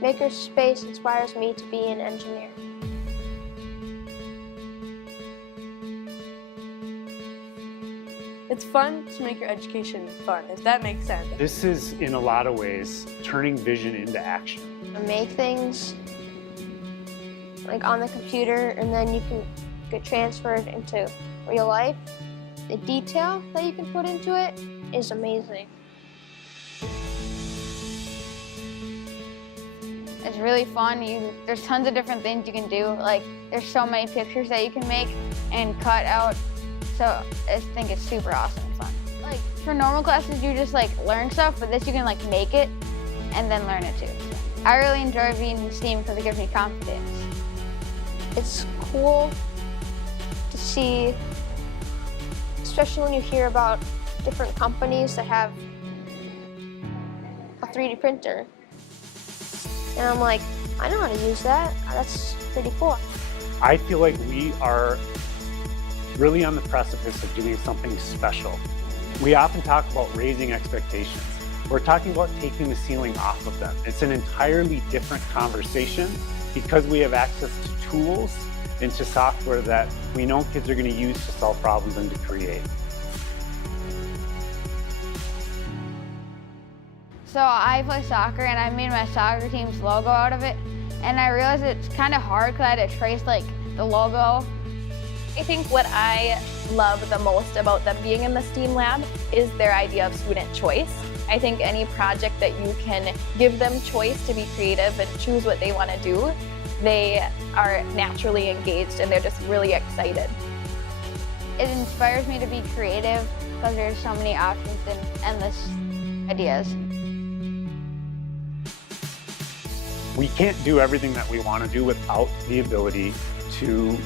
Makerspace inspires me to be an engineer. It's fun to make your education fun, if that makes sense. This is, in a lot of ways, turning vision into action. I make things like on the computer, and then you can get transferred into real life. The detail that you can put into it is amazing. It's really fun. There's tons of different things you can do. Like, there's so many pictures that you can make and cut out. So I think it's super awesome and fun. Like, for normal classes, you just like learn stuff, but this you can like make it and then learn it too. I really enjoy being in STEAM because it gives me confidence. It's cool to see, especially when you hear about different companies that have a 3D printer. And I'm like, I know how to use that. That's pretty cool. I feel like we are really on the precipice of doing something special. We often talk about raising expectations. We're talking about taking the ceiling off of them. It's an entirely different conversation because we have access to tools and to software that we know kids are going to use to solve problems and to create. So I play soccer and I made my soccer team's logo out of it. And I realized it's kind of hard because I had to trace like the logo. I think what I love the most about them being in the STEAM lab is their idea of student choice. I think any project that you can give them choice to be creative and choose what they want to do, they are naturally engaged and they're just really excited. It inspires me to be creative because there's so many options and endless ideas. We can't do everything that we want to do without the ability to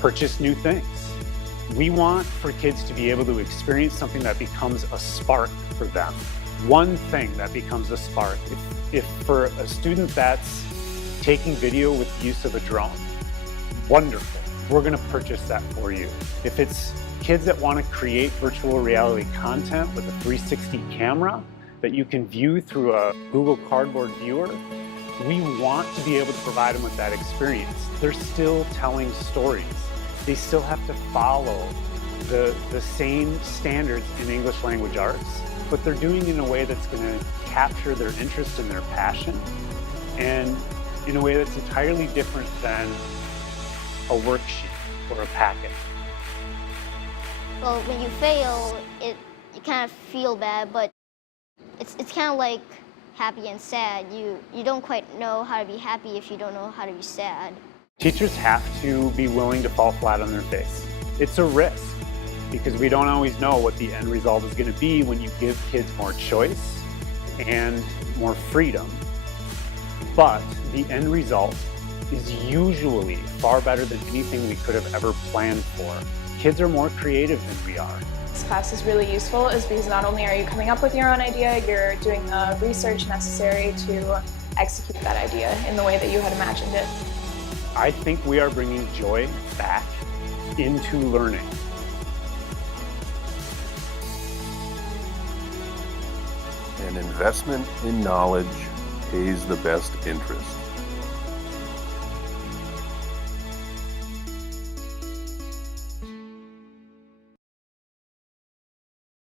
purchase new things. We want for kids to be able to experience something that becomes a spark for them. One thing that becomes a spark. If for a student that's taking video with the use of a drone, wonderful. We're going to purchase that for you. If it's kids that want to create virtual reality content with a 360 camera that you can view through a Google Cardboard viewer, we want to be able to provide them with that experience. They're still telling stories. They still have to follow the same standards in English language arts, but they're doing it in a way that's going to capture their interest and their passion, and in a way that's entirely different than a worksheet or a packet. Well, when you fail, you kind of feel bad, but it's kind of like happy and sad. You don't quite know how to be happy if you don't know how to be sad. Teachers have to be willing to fall flat on their face. It's a risk because we don't always know what the end result is going to be when you give kids more choice and more freedom. But the end result is usually far better than anything we could have ever planned for. Kids are more creative than we are. This class is really useful is because not only are you coming up with your own idea, you're doing the research necessary to execute that idea in the way that you had imagined it. I think we are bringing joy back into learning. An investment in knowledge pays the best interest.